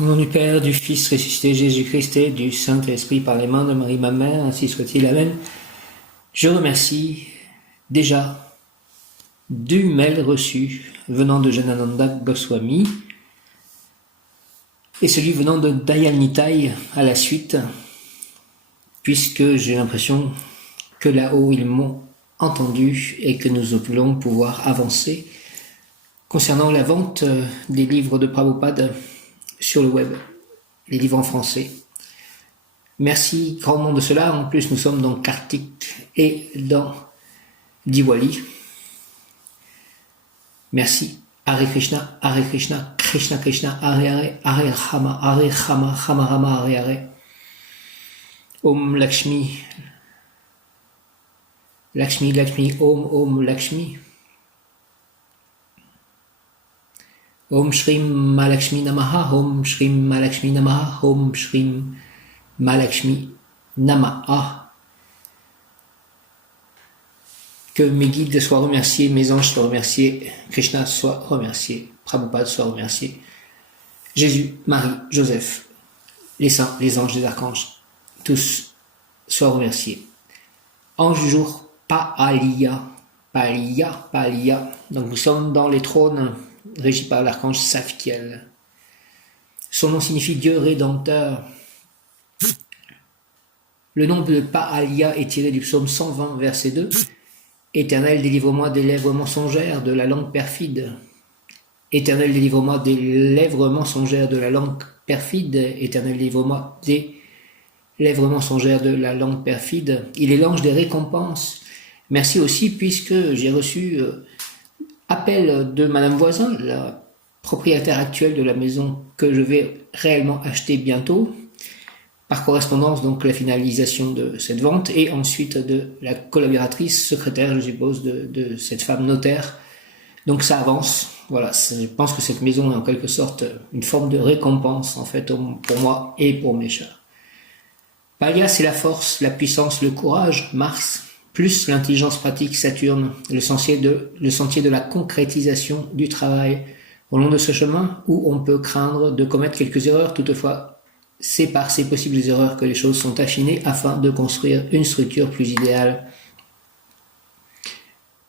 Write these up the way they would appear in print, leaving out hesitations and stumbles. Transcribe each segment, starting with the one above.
Au nom du Père, du Fils ressuscité Jésus-Christ et du Saint-Esprit par les mains de Marie ma mère, ainsi soit-il. Amen. Je remercie déjà du mail reçu venant de Janananda Goswami et celui venant de Dayal Nitai à la suite, puisque j'ai l'impression que là-haut ils m'ont entendu et que nous allons pouvoir avancer concernant la vente des livres de Prabhupada sur le web, les livres en français. Merci grandement de cela. En plus, nous sommes dans Kartik et dans Diwali. Merci. Hare Krishna, Krishna Krishna, Hare Hare, Hare Rama, Rama Rama, Hare Hare. Om Lakshmi, Lakshmi, Lakshmi, Om Lakshmi. Om Shrim Malakshmi Namaha, Om Shrim Malakshmi Namaha, Om Shrim Malakshmi Namaha. Que mes guides soient remerciés, mes anges soient remerciés, Krishna soit remercié, Prabhupada soit remercié, Jésus, Marie, Joseph, les saints, les anges, les archanges, tous soient remerciés. Ange du jour, Paalia. Donc nous sommes dans les trônes régis par l'archange Saphkiel. Son nom signifie Dieu rédempteur. Le nom de Paalia est tiré du psaume 120, verset 2. Éternel, délivre-moi des lèvres mensongères de la langue perfide. Éternel, délivre-moi des lèvres mensongères de la langue perfide. Éternel, délivre-moi des lèvres mensongères de la langue perfide. Il est l'ange des récompenses. Merci aussi puisque j'ai reçu appel de Madame Voisin, la propriétaire actuelle de la maison que je vais réellement acheter bientôt, par correspondance, donc la finalisation de cette vente, et ensuite de la collaboratrice, secrétaire, je suppose, de cette femme notaire. Donc ça avance. Voilà, je pense que cette maison est en quelque sorte une forme de récompense, en fait, pour moi et pour mes chers. Paya, c'est la force, la puissance, le courage, Mars, plus l'intelligence pratique, Saturne, le sentier de la concrétisation du travail. Au long de ce chemin, où on peut craindre de commettre quelques erreurs, toutefois, c'est par ces possibles erreurs que les choses sont affinées afin de construire une structure plus idéale.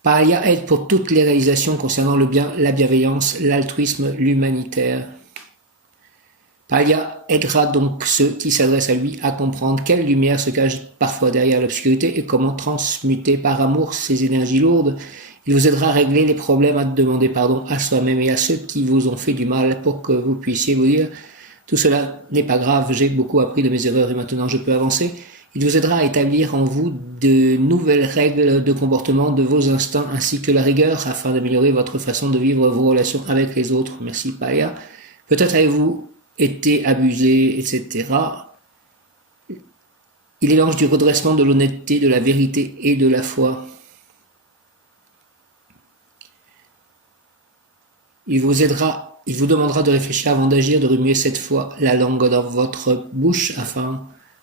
Paya aide pour toutes les réalisations concernant le bien, la bienveillance, l'altruisme, l'humanitaire. Paya aidera donc ceux qui s'adressent à lui à comprendre quelle lumière se cache parfois derrière l'obscurité et comment transmuter par amour ces énergies lourdes. Il vous aidera à régler les problèmes, à demander pardon à soi-même et à ceux qui vous ont fait du mal pour que vous puissiez vous dire « Tout cela n'est pas grave, j'ai beaucoup appris de mes erreurs et maintenant je peux avancer ». Il vous aidera à établir en vous de nouvelles règles de comportement de vos instincts ainsi que la rigueur afin d'améliorer votre façon de vivre vos relations avec les autres. Merci Paya. Peut-être avez-vous été abusé, etc. Il est l'ange du redressement, de l'honnêteté, de la vérité et de la foi. Il vous demandera de réfléchir avant d'agir, de remuer cette fois la langue dans votre bouche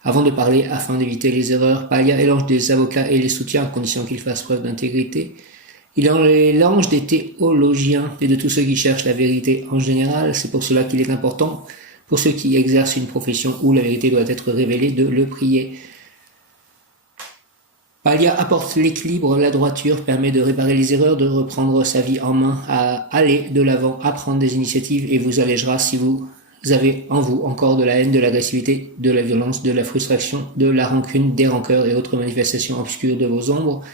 avant de parler, afin d'éviter les erreurs. Paya est l'ange des avocats et les soutiens, à condition qu'ils fassent preuve d'intégrité. Il est l'ange des théologiens et de tous ceux qui cherchent la vérité en général. C'est pour cela qu'il est important, pour ceux qui exercent une profession où la vérité doit être révélée, de le prier. Paya apporte l'équilibre, la droiture, permet de réparer les erreurs, de reprendre sa vie en main, à aller de l'avant, à prendre des initiatives et vous allégera si vous avez en vous encore de la haine, de l'agressivité, de la violence, de la frustration, de la rancune, des rancœurs et autres manifestations obscures de vos ombres.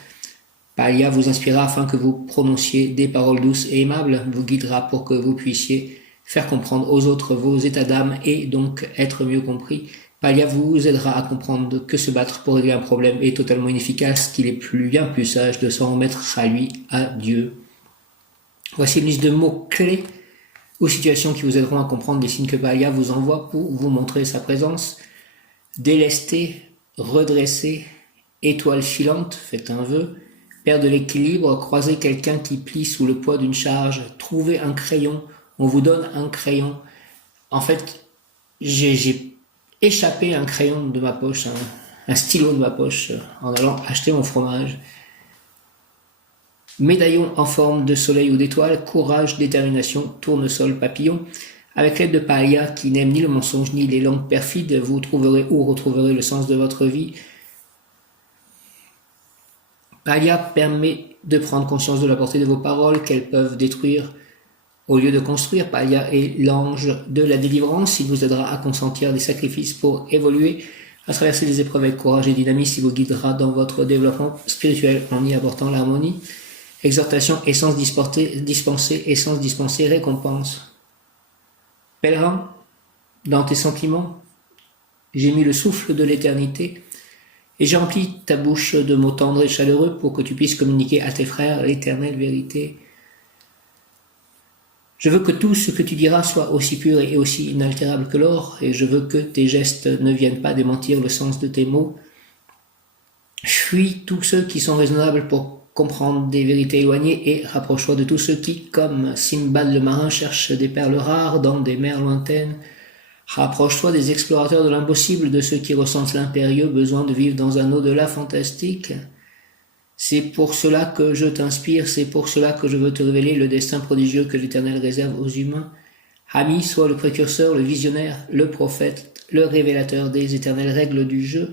Paya vous inspirera afin que vous prononciez des paroles douces et aimables, vous guidera pour que vous puissiez faire comprendre aux autres vos états d'âme et donc être mieux compris. Paya vous aidera à comprendre que se battre pour régler un problème est totalement inefficace, qu'il est bien plus sage de s'en remettre à lui, à Dieu. Voici une liste de mots-clés ou situations qui vous aideront à comprendre les signes que Paya vous envoie pour vous montrer sa présence. Délester, redresser, étoile filante, faites un vœu, perdre l'équilibre, croiser quelqu'un qui plie sous le poids d'une charge, trouver un crayon, on vous donne un crayon. En fait, j'ai échappé un crayon de ma poche, un stylo de ma poche en allant acheter mon fromage. Médaillon en forme de soleil ou d'étoile, courage, détermination, tournesol, papillon. Avec l'aide de Palia, qui n'aime ni le mensonge ni les langues perfides, vous trouverez ou retrouverez le sens de votre vie. Palia permet de prendre conscience de la portée de vos paroles, qu'elles peuvent détruire au lieu de construire. Palia est l'ange de la délivrance. Il vous aidera à consentir des sacrifices pour évoluer, à traverser les épreuves avec courage et dynamisme. Il vous guidera dans votre développement spirituel en y apportant l'harmonie. Exhortation, essence dispensée, essence dispensée, récompense. Pèlerin, dans tes sentiments, j'ai mis le souffle de l'éternité et j'ai rempli ta bouche de mots tendres et chaleureux pour que tu puisses communiquer à tes frères l'éternelle vérité. Je veux que tout ce que tu diras soit aussi pur et aussi inaltérable que l'or, et je veux que tes gestes ne viennent pas démentir le sens de tes mots. Fuis tous ceux qui sont raisonnables pour comprendre des vérités éloignées et rapproche-toi de tous ceux qui, comme Simbad le marin, cherchent des perles rares dans des mers lointaines. Rapproche-toi des explorateurs de l'impossible, de ceux qui ressentent l'impérieux besoin de vivre dans un au-delà fantastique. C'est pour cela que je t'inspire, c'est pour cela que je veux te révéler le destin prodigieux que l'Éternel réserve aux humains. Ami, sois le précurseur, le visionnaire, le prophète, le révélateur des éternelles règles du jeu,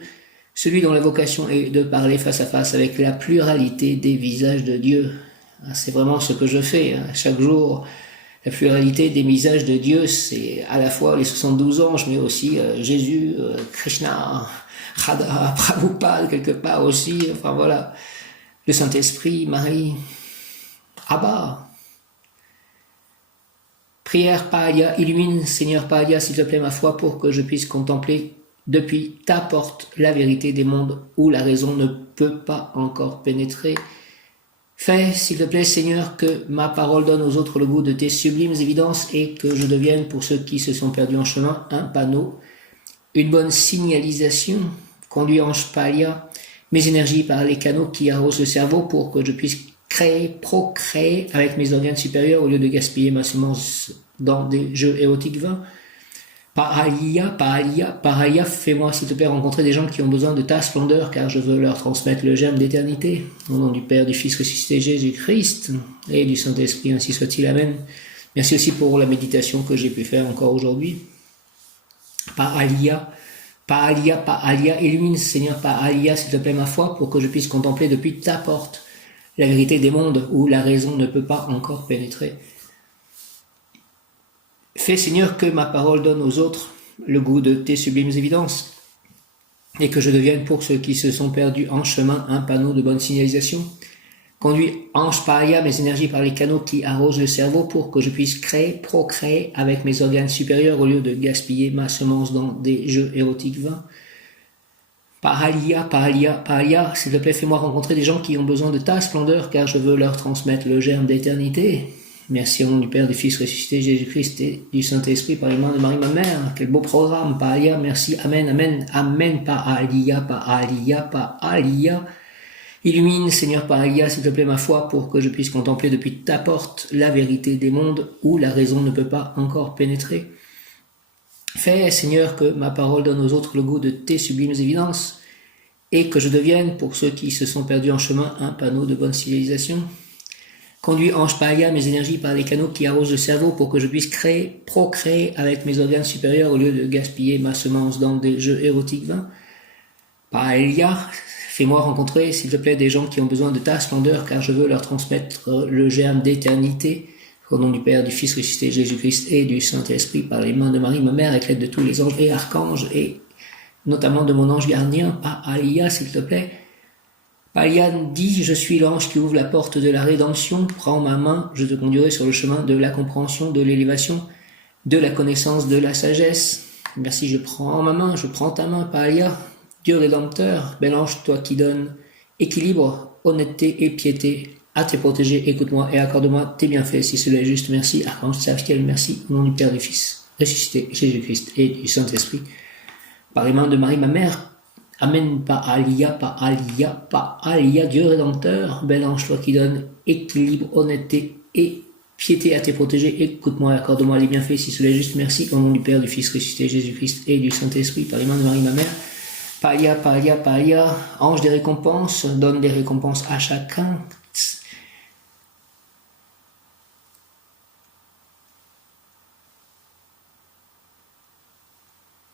celui dont la vocation est de parler face à face avec la pluralité des visages de Dieu. C'est vraiment ce que je fais. Chaque jour, la pluralité des visages de Dieu, c'est à la fois les 72 anges, mais aussi Jésus, Krishna, Radha, Prabhupada, quelque part aussi. Enfin voilà, le Saint-Esprit, Marie, Abba. Prière Palia, illumine, Seigneur Palia, s'il te plaît, ma foi, pour que je puisse contempler depuis ta porte la vérité des mondes où la raison ne peut pas encore pénétrer. Fais, s'il te plaît, Seigneur, que ma parole donne aux autres le goût de tes sublimes évidences et que je devienne, pour ceux qui se sont perdus en chemin, un panneau, une bonne signalisation. Conduis Ange Palia mes énergies par les canaux qui arrosent le cerveau pour que je puisse procréer avec mes organes supérieurs au lieu de gaspiller ma semence dans des jeux érotiques vains. Palia, fais-moi s'il te plaît rencontrer des gens qui ont besoin de ta splendeur, car je veux leur transmettre le germe d'éternité. Au nom du Père, du Fils ressuscité Jésus-Christ et du Saint-Esprit, ainsi soit-il. Amen. Merci aussi pour la méditation que j'ai pu faire encore aujourd'hui. Palia, illumine Seigneur Palia, s'il te plaît ma foi, pour que je puisse contempler depuis ta porte la vérité des mondes où la raison ne peut pas encore pénétrer. Fais, Seigneur, que ma parole donne aux autres le goût de tes sublimes évidences et que je devienne pour ceux qui se sont perdus en chemin un panneau de bonne signalisation. Conduis Ange Palia mes énergies par les canaux qui arrosent le cerveau pour que je puisse procréer avec mes organes supérieurs au lieu de gaspiller ma semence dans des jeux érotiques vains. Palia, s'il te plaît, fais-moi rencontrer des gens qui ont besoin de ta splendeur, car je veux leur transmettre le germe d'éternité. Merci au nom du Père, du Fils ressuscité Jésus-Christ et du Saint-Esprit par les mains de Marie, ma mère. Quel beau programme, Palia, merci, Amen, Amen, Amen, Palia. Illumine, Seigneur Palia, s'il te plaît, ma foi, pour que je puisse contempler depuis ta porte la vérité des mondes où la raison ne peut pas encore pénétrer. Fais, Seigneur, que ma parole donne aux autres le goût de tes sublimes évidences et que je devienne, pour ceux qui se sont perdus en chemin, un panneau de bonne civilisation. Conduis Ange Palia mes énergies par les canaux qui arrosent le cerveau pour que je puisse procréer avec mes organes supérieurs au lieu de gaspiller ma semence dans des jeux érotiques vains. Palia, fais-moi rencontrer, s'il te plaît, des gens qui ont besoin de ta splendeur, car je veux leur transmettre le germe d'éternité. Au nom du Père, du Fils ressuscité Jésus-Christ et du Saint-Esprit par les mains de Marie, ma mère, avec l'aide de tous les anges et archanges, et notamment de mon ange gardien, Palia, s'il te plaît. Palia dit, je suis l'ange qui ouvre la porte de la rédemption, prends ma main, je te conduirai sur le chemin de la compréhension, de l'élévation, de la connaissance, de la sagesse. Merci, je prends ma main, je prends ta main, Palia, Dieu rédempteur, bel ange, toi qui donnes équilibre, honnêteté et piété à tes protégés, écoute-moi et accorde-moi tes bienfaits, si cela est juste, merci, archange Saphtiel, merci, au nom du Père, du Fils, ressuscité, Jésus-Christ et du Saint-Esprit, par les mains de Marie, ma mère. Amen, Palia, Dieu rédempteur, bel ange, toi qui donnes équilibre, honnêteté et piété à tes protégés, écoute-moi et accorde-moi les bienfaits, si cela est juste, merci, au nom du Père, du Fils ressuscité, Jésus-Christ et du Saint-Esprit, par les mains de Marie, ma mère. Palia, ange des récompenses, donne des récompenses à chacun.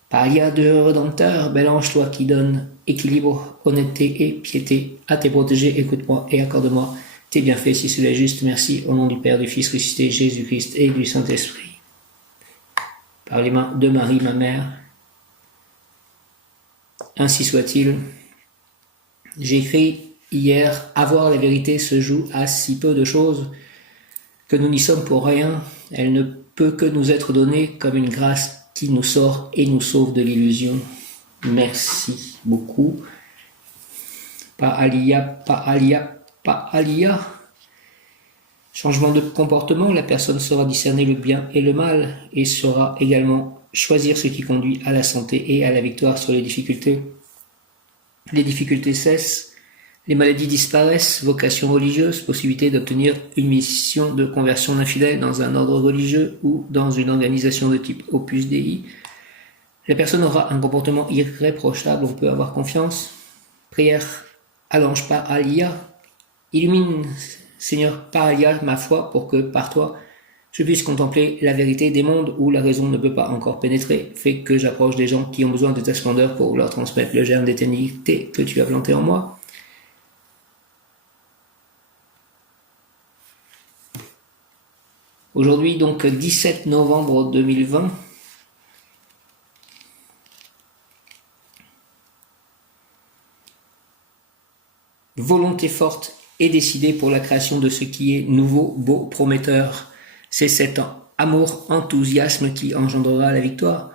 Paria de Rédempteur, bel ange, toi qui donnes équilibre, honnêteté et piété à tes protégés, écoute-moi et accorde-moi tes bienfaits si cela est juste. Merci au nom du Père, du Fils ressuscité, Jésus-Christ et du Saint-Esprit. Par les mains de Marie, ma mère, ainsi soit-il. J'ai écrit hier, avoir la vérité se joue à si peu de choses que nous n'y sommes pour rien. Elle ne peut que nous être donnée comme une grâce qui nous sort et nous sauve de l'illusion. Merci beaucoup. Pas alia. Changement de comportement, la personne saura discerner le bien et le mal et saura également choisir ce qui conduit à la santé et à la victoire sur les difficultés. Les difficultés cessent, les maladies disparaissent, vocation religieuse, possibilité d'obtenir une mission de conversion d'infidèles dans un ordre religieux ou dans une organisation de type Opus Dei. La personne aura un comportement irréprochable, on peut avoir confiance. Prière à l'ange par Alia. Illumine, Seigneur, par Alia, ma foi, pour que, par toi, je puisse contempler la vérité des mondes où la raison ne peut pas encore pénétrer. Fais que j'approche des gens qui ont besoin de ta splendeur pour leur transmettre le germe d'éternité que tu as planté en moi. Aujourd'hui, donc 17 novembre 2020, volonté forte et décidée pour la création de ce qui est nouveau, beau, prometteur. C'est cet amour, enthousiasme qui engendrera la victoire.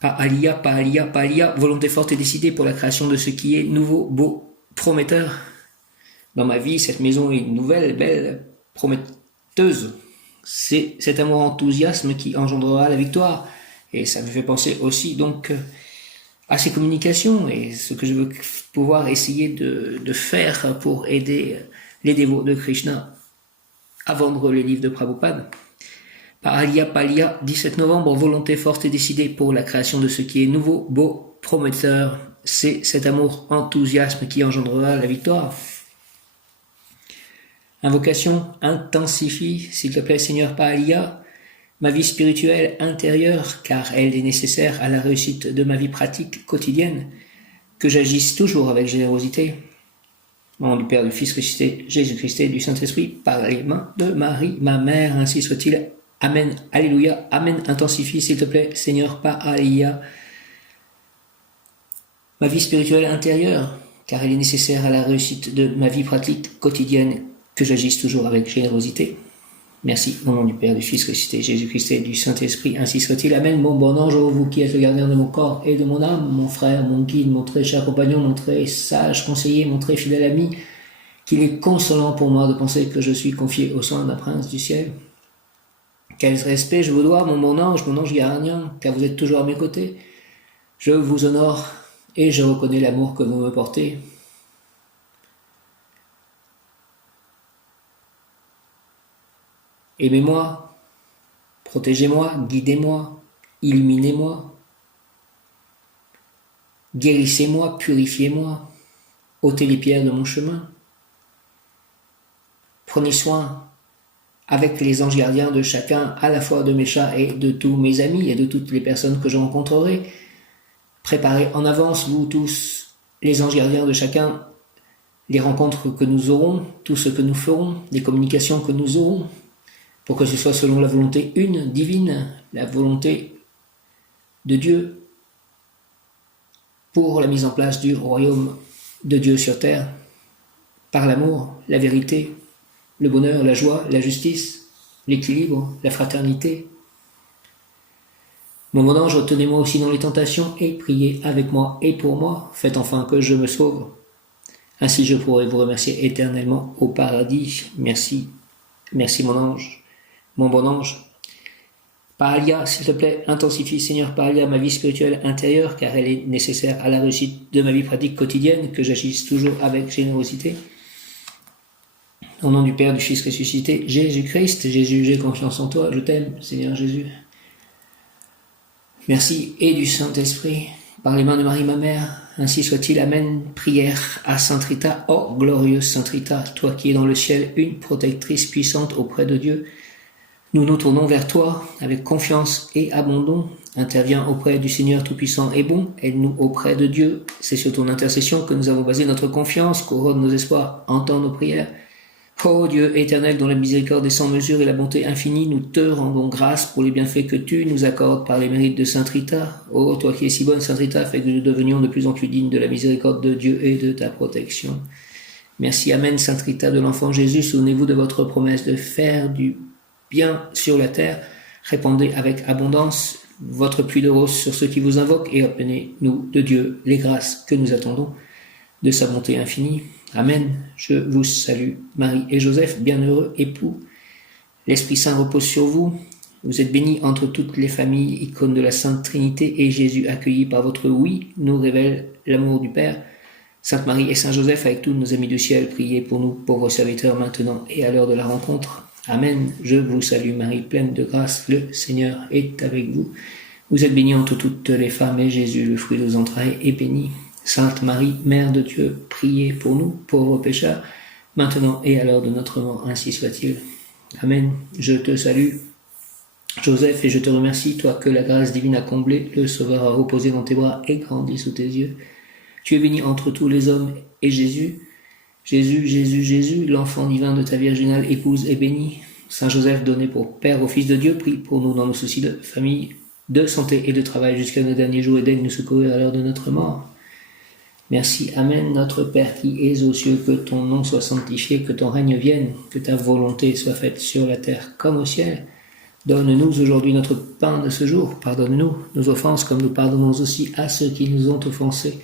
Pas alia, volonté forte et décidée pour la création de ce qui est nouveau, beau, prometteur. Dans ma vie, cette maison est nouvelle, belle, prometteuse. C'est cet amour, enthousiasme qui engendrera la victoire. Et ça me fait penser aussi donc à ces communications et ce que je veux pouvoir essayer de faire pour aider les dévots de Krishna à vendre les livres de Prabhupada. Palia, 17 novembre, volonté forte et décidée pour la création de ce qui est nouveau, beau, prometteur. C'est cet amour, enthousiasme qui engendrera la victoire. Invocation, intensifie, s'il te plaît, Seigneur Palia, ma vie spirituelle intérieure, car elle est nécessaire à la réussite de ma vie pratique quotidienne, que j'agisse toujours avec générosité. Au nom du Père, du Fils ressuscité, Jésus-Christ et du Saint-Esprit, par les mains de Marie, ma mère, ainsi soit-il. Amen, Alléluia, Amen, intensifie, s'il te plaît, Seigneur Palia, ma vie spirituelle intérieure, car elle est nécessaire à la réussite de ma vie pratique quotidienne, que j'agisse toujours avec générosité. Merci, au nom du Père, du Fils ressuscité, Jésus-Christ et du Saint-Esprit, ainsi soit-il. Amen. Mon bon ange, vous qui êtes le gardien de mon corps et de mon âme, mon frère, mon guide, mon très cher compagnon, mon très sage conseiller, mon très fidèle ami, qu'il est consolant pour moi de penser que je suis confié aux soins d'un prince du ciel. Quel respect je vous dois, mon bon ange gardien, car vous êtes toujours à mes côtés. Je vous honore et je reconnais l'amour que vous me portez. Aimez-moi, protégez-moi, guidez-moi, illuminez-moi, guérissez-moi, purifiez-moi, ôtez les pierres de mon chemin. Prenez soin avec les anges gardiens de chacun, à la fois de mes chats et de tous mes amis et de toutes les personnes que je rencontrerai. Préparez en avance, vous tous, les anges gardiens de chacun, les rencontres que nous aurons, tout ce que nous ferons, les communications que nous aurons, pour que ce soit selon la volonté une, divine, la volonté de Dieu, pour la mise en place du royaume de Dieu sur terre, par l'amour, la vérité, le bonheur, la joie, la justice, l'équilibre, la fraternité. Mon bon ange, retenez-moi aussi dans les tentations et priez avec moi et pour moi, faites enfin que je me sauve. Ainsi je pourrai vous remercier éternellement au paradis. Merci, merci mon ange. Mon bon ange, Palia, s'il te plaît, intensifie, Seigneur Palia, ma vie spirituelle intérieure, car elle est nécessaire à la réussite de ma vie pratique quotidienne, que j'agisse toujours avec générosité. Au nom du Père, du Fils ressuscité, Jésus-Christ, Jésus, j'ai confiance en toi, je t'aime, Seigneur Jésus. Merci, et du Saint-Esprit, par les mains de Marie, ma mère, ainsi soit-il, Amen. Prière à Sainte Rita, ô glorieuse Sainte Rita, toi qui es dans le ciel, une protectrice puissante auprès de Dieu, nous nous tournons vers toi avec confiance et abandon. Interviens auprès du Seigneur Tout-Puissant et bon, aide-nous auprès de Dieu. C'est sur ton intercession que nous avons basé notre confiance, couronne nos espoirs, entends nos prières. Ô Dieu éternel, dont la miséricorde est sans mesure et la bonté infinie, nous te rendons grâce pour les bienfaits que tu nous accordes par les mérites de Sainte Rita. Ô toi qui es si bonne, Sainte Rita, fais que nous devenions de plus en plus dignes de la miséricorde de Dieu et de ta protection. Merci, Amen, Sainte Rita de l'Enfant Jésus, souvenez-vous de votre promesse de faire du bien sur la terre. Répandez avec abondance votre pluie de roses sur ceux qui vous invoquent et obtenez-nous de Dieu les grâces que nous attendons de sa bonté infinie. Amen. Je vous salue, Marie et Joseph, bienheureux époux. L'Esprit Saint repose sur vous. Vous êtes bénis entre toutes les familles, icônes de la Sainte Trinité, et Jésus, accueilli par votre oui, nous révèle l'amour du Père. Sainte Marie et Saint Joseph, avec tous nos amis du ciel, priez pour nous, pauvres serviteurs, maintenant et à l'heure de la rencontre. Amen. Je vous salue, Marie, pleine de grâce, le Seigneur est avec vous. Vous êtes bénie entre toutes les femmes, et Jésus, le fruit de vos entrailles, est béni. Sainte Marie, Mère de Dieu, priez pour nous, pauvres pécheurs, maintenant et à l'heure de notre mort, ainsi soit-il. Amen. Je te salue, Joseph, et je te remercie, toi que la grâce divine a comblé, le Sauveur a reposé dans tes bras et grandi sous tes yeux. Tu es béni entre tous les hommes, et Jésus, l'enfant divin de ta virginale épouse est béni. Saint Joseph, donné pour Père au Fils de Dieu, prie pour nous dans nos soucis de famille, de santé et de travail jusqu'à nos derniers jours, et d'aide nous secourir à l'heure de notre mort. Merci, Amen, notre Père qui es aux cieux, que ton nom soit sanctifié, que ton règne vienne, que ta volonté soit faite sur la terre comme au ciel. Donne-nous aujourd'hui notre pain de ce jour, pardonne-nous nos offenses comme nous pardonnons aussi à ceux qui nous ont offensés.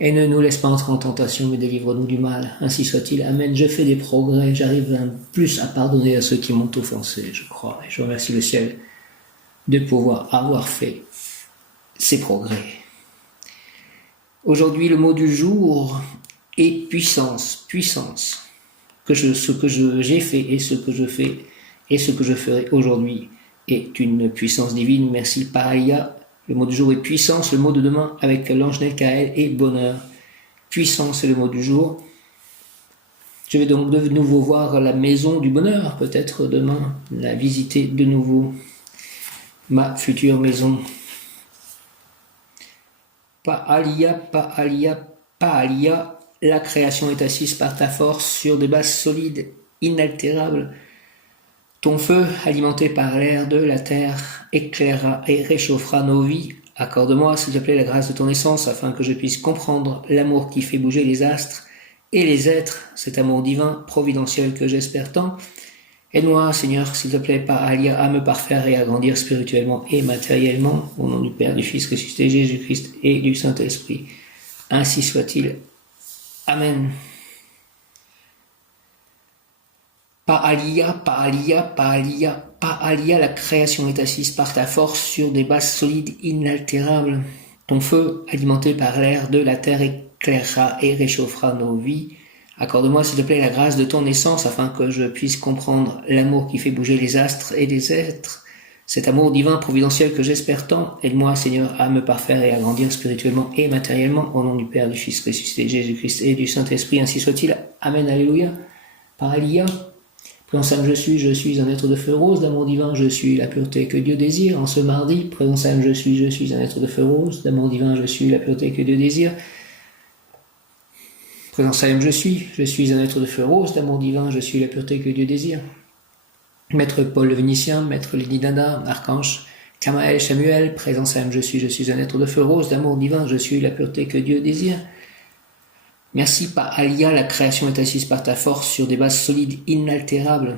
Et ne nous laisse pas entrer en tentation, mais délivre-nous du mal. Ainsi soit-il, Amen. Je fais des progrès, j'arrive plus à pardonner à ceux qui m'ont offensé, je crois. Et je remercie le ciel de pouvoir avoir fait ces progrès. Aujourd'hui, le mot du jour est puissance, puissance. Ce que j'ai fait et ce que je fais et ce que je ferai aujourd'hui est une puissance divine. Merci, Païa. Le mot du jour est puissance, le mot de demain avec l'ange Nechaël est bonheur. Puissance est le mot du jour. Je vais donc de nouveau voir la maison du bonheur, peut-être demain, la visiter de nouveau, ma future maison. Paalia, la création est assise par ta force sur des bases solides, inaltérables. Ton feu, alimenté par l'air de la terre, éclairera et réchauffera nos vies. Accorde-moi, s'il te plaît, la grâce de ton essence, afin que je puisse comprendre l'amour qui fait bouger les astres et les êtres, cet amour divin, providentiel que j'espère tant. Aide-moi, Seigneur, s'il te plaît, Paalia, à me parfaire et à grandir spirituellement et matériellement, au nom du Père, du Fils ressuscité, Jésus-Christ et du Saint-Esprit. Ainsi soit-il. Amen. Paalia, la création est assise par ta force sur des bases solides inaltérables. Ton feu, alimenté par l'air de la terre, éclairera et réchauffera nos vies. Accorde-moi, s'il te plaît, la grâce de ton essence, afin que je puisse comprendre l'amour qui fait bouger les astres et les êtres, cet amour divin providentiel que j'espère tant. Aide-moi, Seigneur, à me parfaire et à grandir spirituellement et matériellement, au nom du Père, du Fils ressuscité, Jésus-Christ et du Saint-Esprit, ainsi soit-il. Amen, alléluia. Paalia. Présence âme, je suis un être de feu rose, d'amour divin, je suis la pureté que Dieu désire. En ce mardi, présence âme, je suis un être de feu rose, d'amour divin, je suis la pureté que Dieu désire. Présence âme, je suis un être de feu rose, d'amour divin, je suis la pureté que Dieu désire. Maître Paul le Vénitien, Maître Lady Dada, Archange Kamaël Samuel, présence âme, je suis un être de feu rose, d'amour divin, je suis la pureté que Dieu désire. Merci, Paalia, la création est assise par ta force sur des bases solides inaltérables.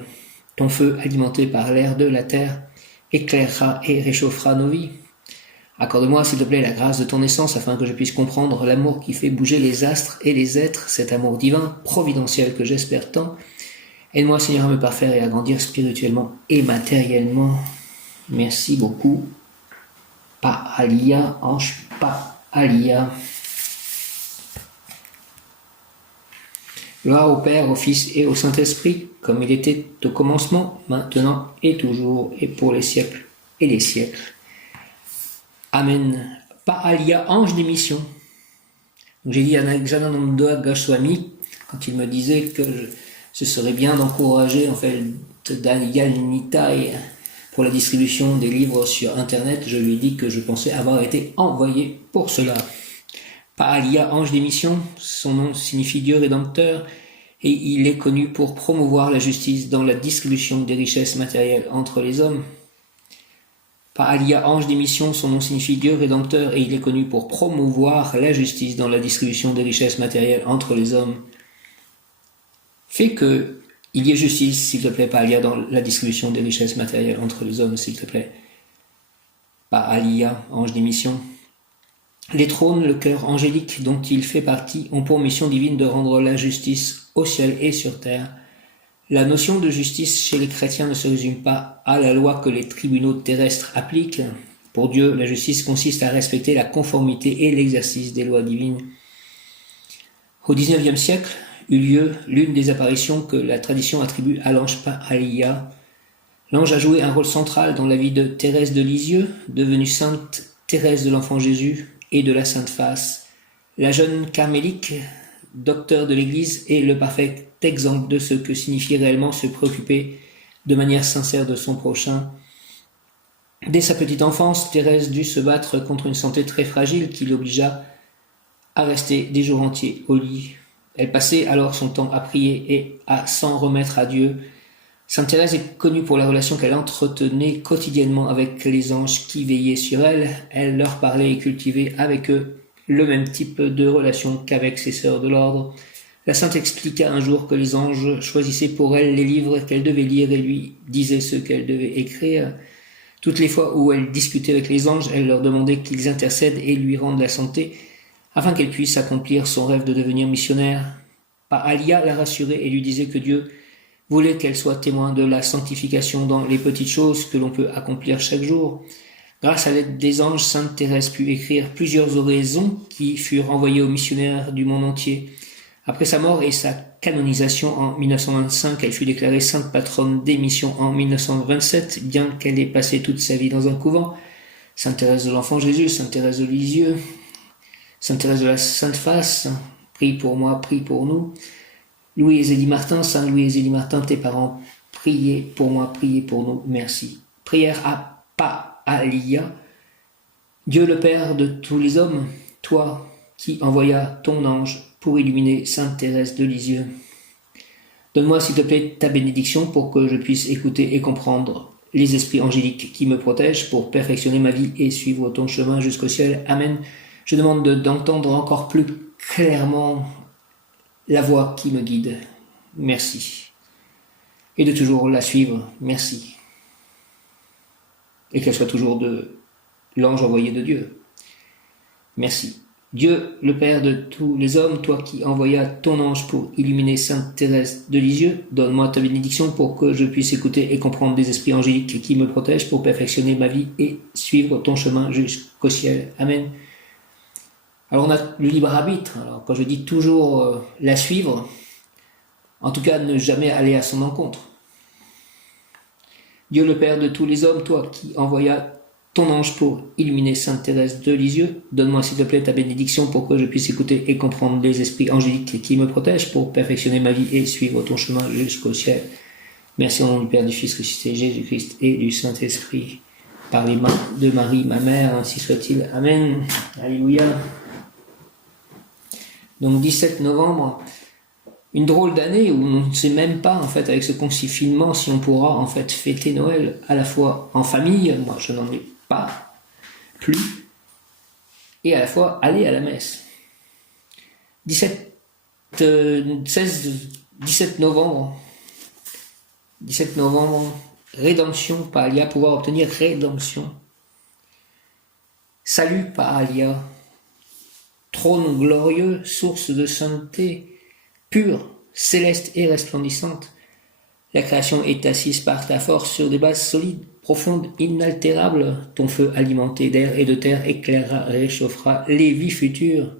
Ton feu, alimenté par l'air de la terre, éclairera et réchauffera nos vies. Accorde-moi, s'il te plaît, la grâce de ton essence, afin que je puisse comprendre l'amour qui fait bouger les astres et les êtres, cet amour divin, providentiel que j'espère tant. Aide-moi, Seigneur, à me parfaire et à grandir spirituellement et matériellement. Merci beaucoup. Paalia, ange Paalia. Gloire au Père, au Fils et au Saint-Esprit, comme il était au commencement, maintenant et toujours, et pour les siècles et les siècles. Amen. Paalia, ange d'émission. J'ai dit à Nagjanananda Goswami, quand il me disait que ce serait bien d'encourager, en fait, Daniel Nitai, pour la distribution des livres sur Internet. Je lui ai dit que je pensais avoir été envoyé pour cela. Paalia, ange d'émission, son nom signifie Dieu rédempteur, et il est connu pour promouvoir la justice dans la distribution des richesses matérielles entre les hommes. Paalia, ange d'émission, son nom signifie Dieu rédempteur, et il est connu pour promouvoir la justice dans la distribution des richesses matérielles entre les hommes. Fais que il y ait justice, s'il te plaît, Paalia, dans la distribution des richesses matérielles entre les hommes, s'il te plaît. Paalia, ange d'émission. Les trônes, le cœur angélique dont il fait partie, ont pour mission divine de rendre la justice au ciel et sur terre. La notion de justice chez les chrétiens ne se résume pas à la loi que les tribunaux terrestres appliquent. Pour Dieu, la justice consiste à respecter la conformité et l'exercice des lois divines. Au XIXe siècle eut lieu l'une des apparitions que la tradition attribue à l'ange Paalia. L'ange a joué un rôle central dans la vie de Thérèse de Lisieux, devenue sainte Thérèse de l'Enfant Jésus et de la Sainte Face. La jeune carmélique, docteur de l'Église, est le parfait exemple de ce que signifie réellement se préoccuper de manière sincère de son prochain. Dès sa petite enfance, Thérèse dut se battre contre une santé très fragile qui l'obligea à rester des jours entiers au lit. Elle passait alors son temps à prier et à s'en remettre à Dieu. Sainte Thérèse est connue pour la relation qu'elle entretenait quotidiennement avec les anges qui veillaient sur elle. Elle leur parlait et cultivait avec eux le même type de relation qu'avec ses sœurs de l'ordre. La sainte expliqua un jour que les anges choisissaient pour elle les livres qu'elle devait lire et lui disaient ce qu'elle devait écrire. Toutes les fois où elle discutait avec les anges, elle leur demandait qu'ils intercèdent et lui rendent la santé, afin qu'elle puisse accomplir son rêve de devenir missionnaire. Paalia la rassurait et lui disait que Dieu voulait qu'elle soit témoin de la sanctification dans les petites choses que l'on peut accomplir chaque jour. Grâce à l'aide des anges, sainte Thérèse put écrire plusieurs oraisons qui furent envoyées aux missionnaires du monde entier. Après sa mort et sa canonisation en 1925, elle fut déclarée sainte patronne des missions en 1927, bien qu'elle ait passé toute sa vie dans un couvent. Sainte Thérèse de l'Enfant Jésus, Sainte Thérèse de Lisieux, Sainte Thérèse de la Sainte Face, prie pour moi, prie pour nous. Louis et Zélie Martin, Saint Louis et Zélie Martin, tes parents, priez pour moi, priez pour nous, merci. Prière à Paalia. Dieu le Père de tous les hommes, toi qui envoya ton ange pour illuminer Sainte Thérèse de Lisieux. Donne-moi s'il te plaît ta bénédiction pour que je puisse écouter et comprendre les esprits angéliques qui me protègent pour perfectionner ma vie et suivre ton chemin jusqu'au ciel. Amen. Je demande d'entendre encore plus clairement la voix qui me guide. Merci. Et de toujours la suivre. Merci. Et qu'elle soit toujours de l'ange envoyé de Dieu. Merci. Dieu, le Père de tous les hommes, toi qui envoya ton ange pour illuminer Sainte Thérèse de Lisieux, donne-moi ta bénédiction pour que je puisse écouter et comprendre des esprits angéliques qui me protègent pour perfectionner ma vie et suivre ton chemin jusqu'au ciel. Amen. Alors on a le libre arbitre. Alors quand je dis toujours la suivre, en tout cas ne jamais aller à son encontre. Dieu le Père de tous les hommes, toi qui envoya ton ange pour illuminer Sainte Thérèse de Lisieux, donne-moi s'il te plaît ta bénédiction pour que je puisse écouter et comprendre les esprits angéliques qui me protègent pour perfectionner ma vie et suivre ton chemin jusqu'au ciel. Merci au nom du Père, du Fils ressuscité, Jésus-Christ et du Saint-Esprit. Par les mains de Marie, ma mère, ainsi soit-il. Amen. Alléluia. Donc 17 novembre, une drôle d'année où on ne sait même pas en fait avec ce confinement si on pourra en fait fêter Noël à la fois en famille, moi je n'en ai pas plus, et à la fois aller à la messe. 17 novembre, rédemption, Paalia, pouvoir obtenir rédemption. Salut Paalia, trône glorieux, source de sainteté, pure, céleste et resplendissante. La création est assise par ta force sur des bases solides, profondes, inaltérables. Ton feu alimenté d'air et de terre éclairera, réchauffera les vies futures.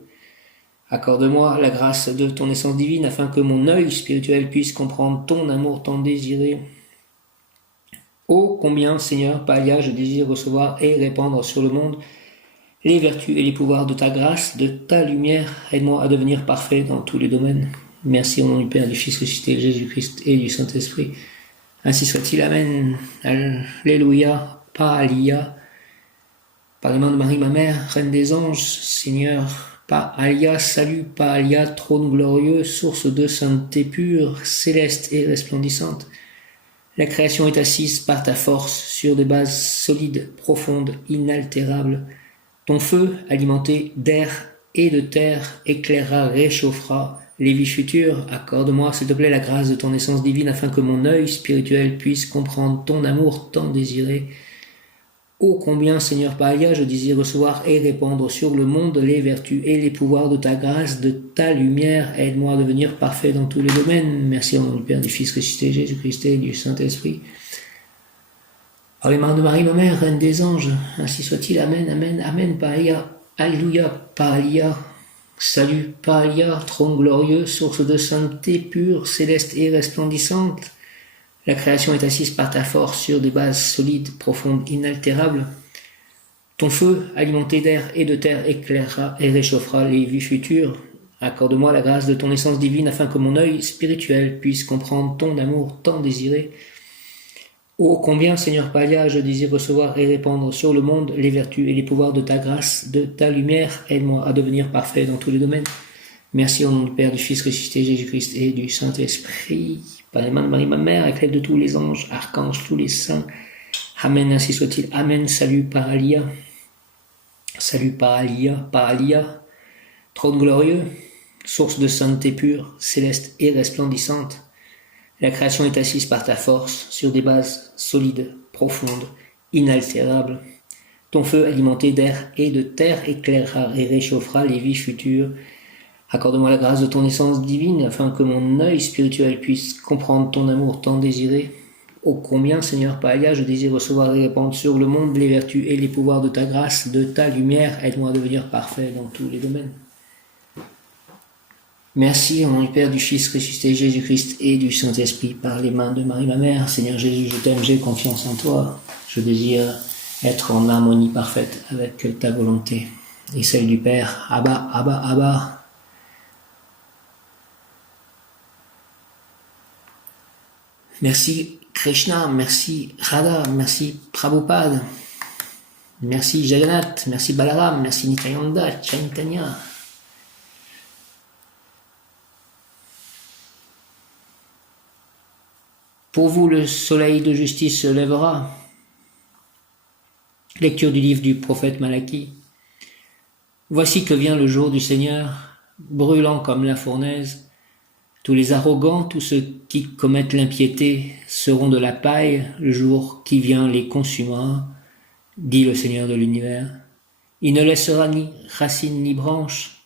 Accorde-moi la grâce de ton essence divine afin que mon œil spirituel puisse comprendre ton amour tant désiré. Oh, combien, Seigneur, Paalia, je désire recevoir et répandre sur le monde les vertus et les pouvoirs de ta grâce, de ta lumière. Aide-moi à devenir parfait dans tous les domaines. Merci au nom du Père, du Fils ressuscité, Jésus-Christ et du Saint-Esprit. Ainsi soit-il, Amen. Alléluia, Paalia. Par les mains de Marie, ma mère, Reine des anges, Seigneur, Paalia, salut, Paalia, trône glorieux, source de sainteté pure, céleste et resplendissante. La création est assise par ta force sur des bases solides, profondes, inaltérables. Ton feu, alimenté d'air et de terre, éclairera, réchauffera les vies futures. Accorde-moi, s'il te plaît, la grâce de ton essence divine afin que mon œil spirituel puisse comprendre ton amour tant désiré. Ô combien, Seigneur Paalia, je désire recevoir et répandre sur le monde les vertus et les pouvoirs de ta grâce, de ta lumière. Aide-moi à devenir parfait dans tous les domaines. Merci au nom du Père, du Fils ressuscité, Jésus-Christ et du Saint-Esprit. Par les mains de Marie, ma mère, Reine des anges, ainsi soit-il. Amen, Amen, Amen, Paalia. Alléluia, Paalia. Salut, Paalia, trône glorieux, source de sainteté pure, céleste et resplendissante. La création est assise par ta force sur des bases solides, profondes, inaltérables. Ton feu, alimenté d'air et de terre, éclairera et réchauffera les vies futures. Accorde-moi la grâce de ton essence divine afin que mon œil spirituel puisse comprendre ton amour tant désiré. Ô combien, Seigneur Paalia, je désire recevoir et répandre sur le monde les vertus et les pouvoirs de ta grâce, de ta lumière. Aide-moi à devenir parfait dans tous les domaines. Merci au nom du Père, du Fils ressuscité, Jésus-Christ et du Saint-Esprit. Par les mains de Marie, ma mère, avec l'aide de tous les anges, archanges, tous les saints. Amen, ainsi soit-il. Amen, salut, Paalia. Salut, Paalia, Paalia. Trône glorieux, source de sainteté pure, céleste et resplendissante. La création est assise par ta force sur des bases solides, profondes, inaltérables. Ton feu alimenté d'air et de terre éclairera et réchauffera les vies futures. Accorde-moi la grâce de ton essence divine afin que mon œil spirituel puisse comprendre ton amour tant désiré. Ô combien, Seigneur Paalia, je désire recevoir et répandre sur le monde les vertus et les pouvoirs de ta grâce, de ta lumière. Aide-moi à devenir parfait dans tous les domaines. Merci au nom du Père, du Fils ressuscité, Jésus-Christ et du Saint-Esprit. Par les mains de Marie, ma mère, Seigneur Jésus, je t'aime, j'ai confiance en toi. Je désire être en harmonie parfaite avec ta volonté et celle du Père. Abba, Abba, Abba. Merci Krishna, merci Radha, merci Prabhupada, merci Jagannath, merci Balaram, merci Nityananda, Chaitanya. Pour vous, le soleil de justice se lèvera. Lecture du livre du prophète Malachie. Voici que vient le jour du Seigneur, brûlant comme la fournaise. Tous les arrogants, tous ceux qui commettent l'impiété seront de la paille, le jour qui vient les consumera, dit le Seigneur de l'univers. Il ne laissera ni racine ni branche,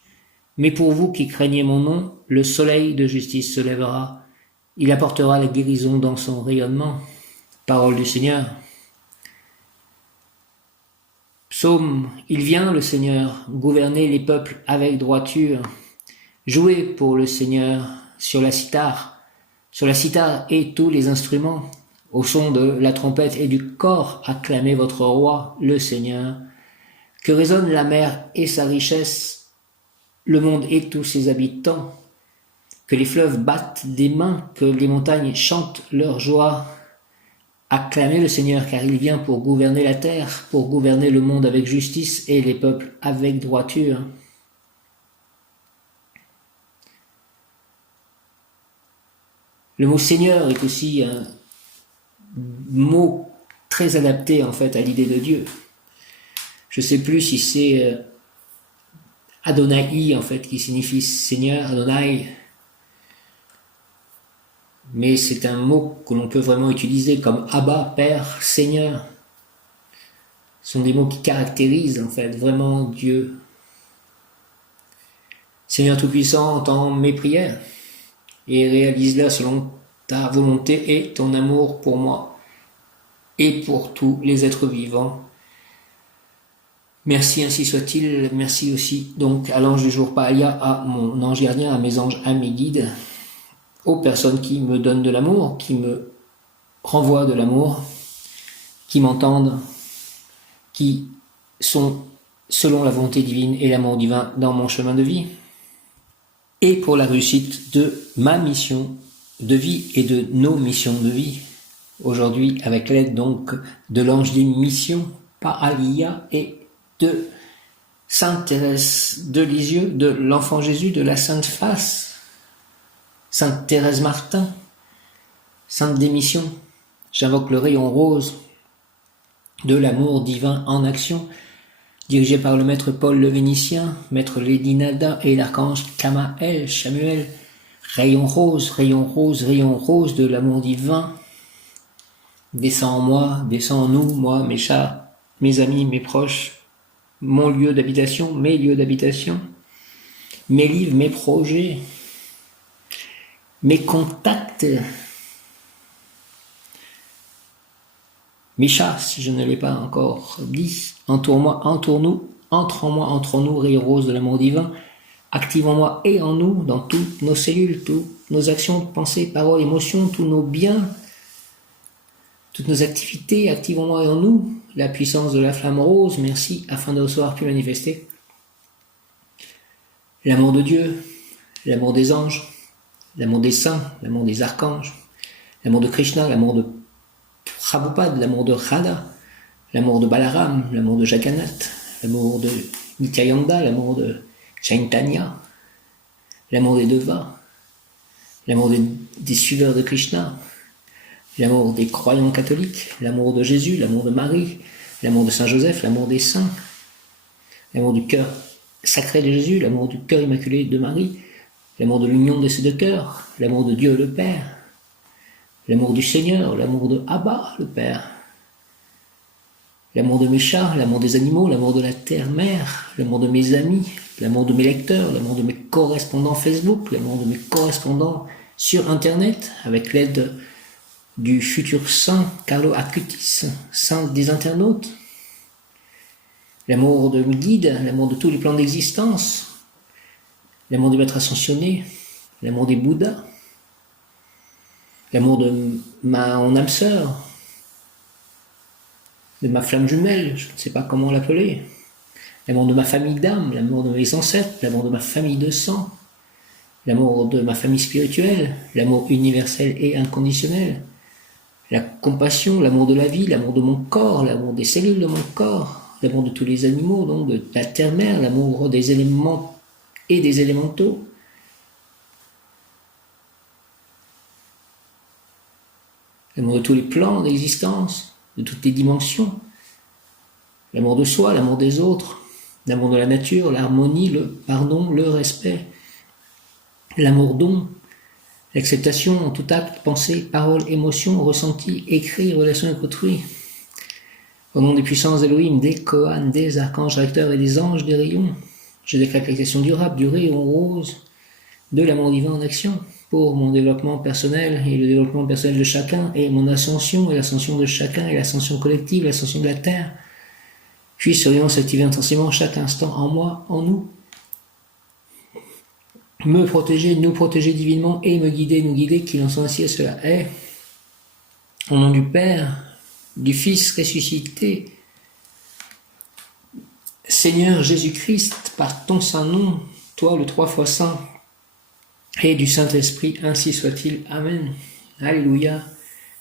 mais pour vous qui craignez mon nom, le soleil de justice se lèvera. Il apportera la guérison dans son rayonnement. Parole du Seigneur. Psaume, il vient le Seigneur, gouverner les peuples avec droiture. Jouez pour le Seigneur sur la cithare et tous les instruments. Au son de la trompette et du cor, acclamez votre roi, le Seigneur. Que résonne la mer et sa richesse, le monde et tous ses habitants. Que les fleuves battent des mains, que les montagnes chantent leur joie. Acclamez le Seigneur, car il vient pour gouverner la terre, pour gouverner le monde avec justice et les peuples avec droiture. Le mot Seigneur est aussi un mot très adapté en fait à l'idée de Dieu. Je ne sais plus si c'est Adonai en fait qui signifie Seigneur, Adonai, mais c'est un mot que l'on peut vraiment utiliser comme Abba, Père, Seigneur. Ce sont des mots qui caractérisent en fait vraiment Dieu. Seigneur Tout-Puissant, entends mes prières et réalise-la selon ta volonté et ton amour pour moi et pour tous les êtres vivants. Merci, ainsi soit-il. Merci aussi donc à l'ange du jour Paalia, à mon ange gardien, à mes anges, à mes guides, aux personnes qui me donnent de l'amour, qui me renvoient de l'amour, qui m'entendent, qui sont selon la volonté divine et l'amour divin dans mon chemin de vie, et pour la réussite de ma mission de vie et de nos missions de vie. aujourd'hui avec l'aide donc de l'ange d'émission Paalia et de Sainte Thérèse de Lisieux, de l'Enfant Jésus, de la Sainte Face, Sainte Thérèse Martin, Sainte d'émission. J'invoque le rayon rose de l'amour divin en action, dirigé par le maître Paul le Vénitien, maître Lady Nada et l'archange Kamael, Samuel. Rayon rose, rayon rose, rayon rose de l'amour divin. Descends en moi, descends en nous, moi, mes chats, mes amis, mes proches, mon lieu d'habitation, mes lieux d'habitation, mes livres, mes projets, mes contacts, mes chats, si je ne l'ai pas encore dit. Entoure-moi, entoure-nous, entre en moi, entre nous, rayon rose de l'amour divin. Active en moi et en nous, dans toutes nos cellules, toutes nos actions, pensées, paroles, émotions, tous nos biens, toutes nos activités, active en moi et en nous, la puissance de la flamme rose, merci, afin de recevoir puis manifester l'amour de Dieu, l'amour des anges, l'amour des saints, l'amour des archanges, l'amour de Krishna, l'amour de Prabhupada, l'amour de Radha, l'amour de Balaram, l'amour de Jagannath, l'amour de Nityananda, l'amour de Chaitanya, l'amour des devas, l'amour des suiveurs de Krishna, l'amour des croyants catholiques, l'amour de Jésus, l'amour de Marie, l'amour de Saint Joseph, l'amour des saints, l'amour du cœur sacré de Jésus, l'amour du cœur immaculé de Marie, l'amour de l'union de ces deux cœurs, l'amour de Dieu le Père, l'amour du Seigneur, l'amour de Abba le Père, l'amour de mes chats, l'amour des animaux, l'amour de la terre-mère, l'amour de mes amis, l'amour de mes lecteurs, l'amour de mes correspondants Facebook, l'amour de mes correspondants sur Internet, avec l'aide du futur saint Carlo Acutis, saint des internautes, l'amour de mes guides, l'amour de tous les plans d'existence, l'amour du maître ascensionné, l'amour des Bouddhas, l'amour de mon âme sœur, de ma flamme jumelle, je ne sais pas comment l'appeler, l'amour de ma famille d'âme, l'amour de mes ancêtres, l'amour de ma famille de sang, l'amour de ma famille spirituelle, l'amour universel et inconditionnel, la compassion, l'amour de la vie, l'amour de mon corps, l'amour des cellules de mon corps, l'amour de tous les animaux, donc de la terre-mère, l'amour des éléments et des élémentaux, l'amour de tous les plans d'existence, de toutes les dimensions, l'amour de soi, l'amour des autres, l'amour de la nature, l'harmonie, le pardon, le respect, l'amour don, l'acceptation en tout acte, pensée, parole, émotion, ressenti, écrit, relation avec autrui. Au nom des puissances d'Elohim, des Kohan, des archanges recteurs et des anges des rayons, je décrète l'action durable du rayon rose de l'amour divin en action pour mon développement personnel et le développement personnel de chacun et mon ascension et l'ascension de chacun et l'ascension collective, l'ascension de la Terre. Puis ce rayon s'activer intensément chaque instant en moi, en nous. Me protéger, nous protéger divinement et me guider, nous guider, qu'il en soit ainsi et cela est. Au nom du Père, du Fils ressuscité, Seigneur Jésus-Christ, par ton saint nom, toi le 3 fois saint, et du Saint-Esprit, ainsi soit-il. Amen. Alléluia.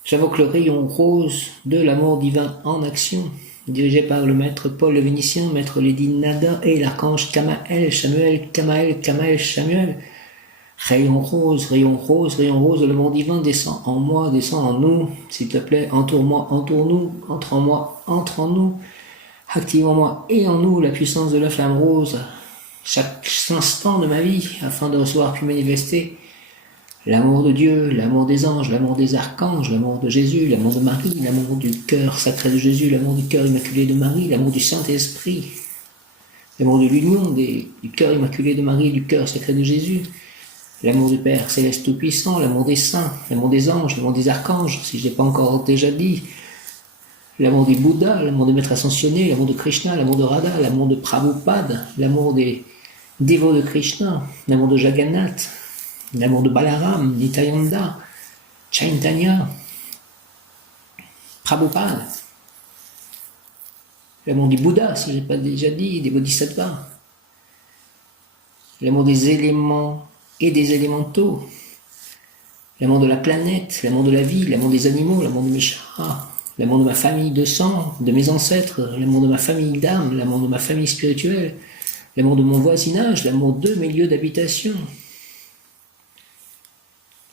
J'invoque le rayon rose de l'amour divin en action, dirigé par le maître Paul le Vénitien, maître Lady Nada et l'archange Kamael, Samuel, Kamael, Kamael, Samuel. Rayon rose, rayon rose, rayon rose de l'amour divin, descend en moi, descend en nous, s'il te plaît, entoure-moi, entoure-nous, entre en moi, entre en nous, active en moi et en nous la puissance de la flamme rose, chaque instant de ma vie, afin de recevoir puis manifester l'amour de Dieu, l'amour des anges, l'amour des archanges, l'amour de Jésus, l'amour de Marie, l'amour du cœur sacré de Jésus, l'amour du cœur immaculé de Marie, l'amour du Saint-Esprit, l'amour de l'union du cœur immaculé de Marie et du cœur sacré de Jésus, l'amour du Père céleste tout-puissant, l'amour des saints, l'amour des anges, l'amour des archanges, si je ne l'ai pas encore déjà dit, l'amour des Bouddhas, l'amour des maîtres ascensionnés, l'amour de Krishna, l'amour de Radha, l'amour de Prabhupada, l'amour des dévots de Krishna, l'amour de Jagannath, l'amour de Balaram, Nityananda, Chaitanya, Prabhupada, l'amour des Bouddhas, si je n'ai pas déjà dit, des Bodhisattvas, l'amour des éléments et des élémentaux, l'amour de la planète, l'amour de la vie, l'amour des animaux, l'amour de mes chats, l'amour de ma famille de sang, de mes ancêtres, l'amour de ma famille d'âme, l'amour de ma famille spirituelle, l'amour de mon voisinage, l'amour de mes lieux d'habitation,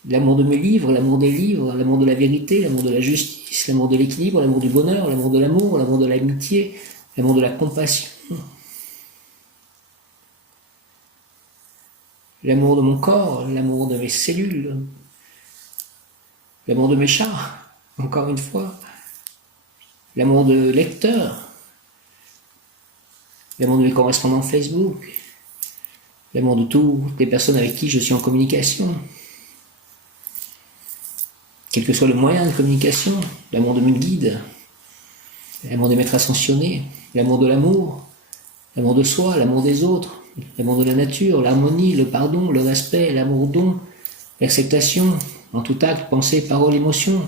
l'amour de mes livres, l'amour des livres, l'amour de la vérité, l'amour de la justice, l'amour de l'équilibre, l'amour du bonheur, l'amour de l'amour, l'amour de l'amitié, l'amour de la compassion, l'amour de mon corps, l'amour de mes cellules, l'amour de mes chats, encore une fois, l'amour de lecteurs, l'amour de mes correspondants Facebook, l'amour de toutes les personnes avec qui je suis en communication, quel que soit le moyen de communication, l'amour de mes guides, l'amour des maîtres ascensionnés, l'amour de l'amour, l'amour de soi, l'amour des autres, l'amour de la nature, l'harmonie, le pardon, le respect, l'amour don, l'acceptation, en tout acte, pensée, parole, émotion,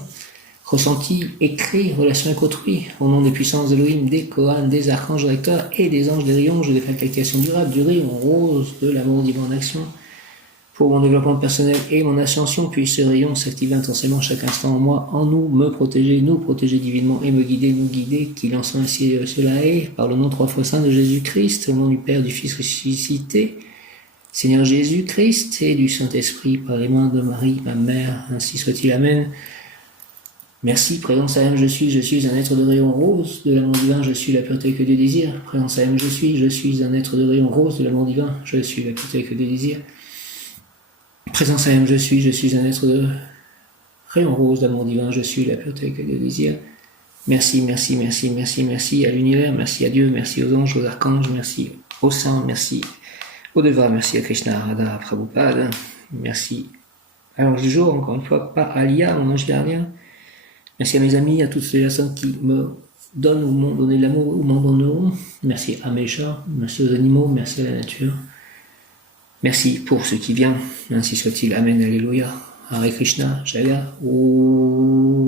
ressenti, écrit, relation avec autrui, au nom des puissances d'Elohim, des Kohan, des archanges recteurs et des anges des rayons, je déclare l'application durable du rayon rose de l'amour divin en action. Pour mon développement personnel et mon ascension, puisse ce rayon s'activer intensément chaque instant en moi, en nous, me protéger, nous protéger divinement et me guider, nous guider, qu'il en soit ainsi cela est, par le nom 3 fois saint de Jésus-Christ, au nom du Père, du Fils ressuscité, Seigneur Jésus-Christ et du Saint-Esprit, par les mains de Marie, ma mère, ainsi soit-il, Amen. Merci, présence à M, je suis un être de rayon rose de l'amour divin, je suis la pureté que Dieu désire. Présence à M, je suis un être de rayon rose de l'amour divin, je suis la pureté que Dieu désire. Présence à M, je suis un être de rayon rose d'amour divin, je suis la pureté que Dieu désire. Merci, merci, merci, merci, merci à l'univers, merci à Dieu, merci aux anges, aux archanges, merci aux saints, merci au Deva, merci à Krishna, Radha, Prabhupada, merci à l'ange du jour, encore une fois, pas à Alia, mon ange gardien. Merci à mes amis, à toutes les personnes qui me donnent ou m'ont donné de l'amour ou m'en donneront. Merci à mes chats, merci aux animaux, merci à la nature. Merci pour ce qui vient, ainsi soit-il. Amen, Alléluia. Hare Krishna, Jaya, Om.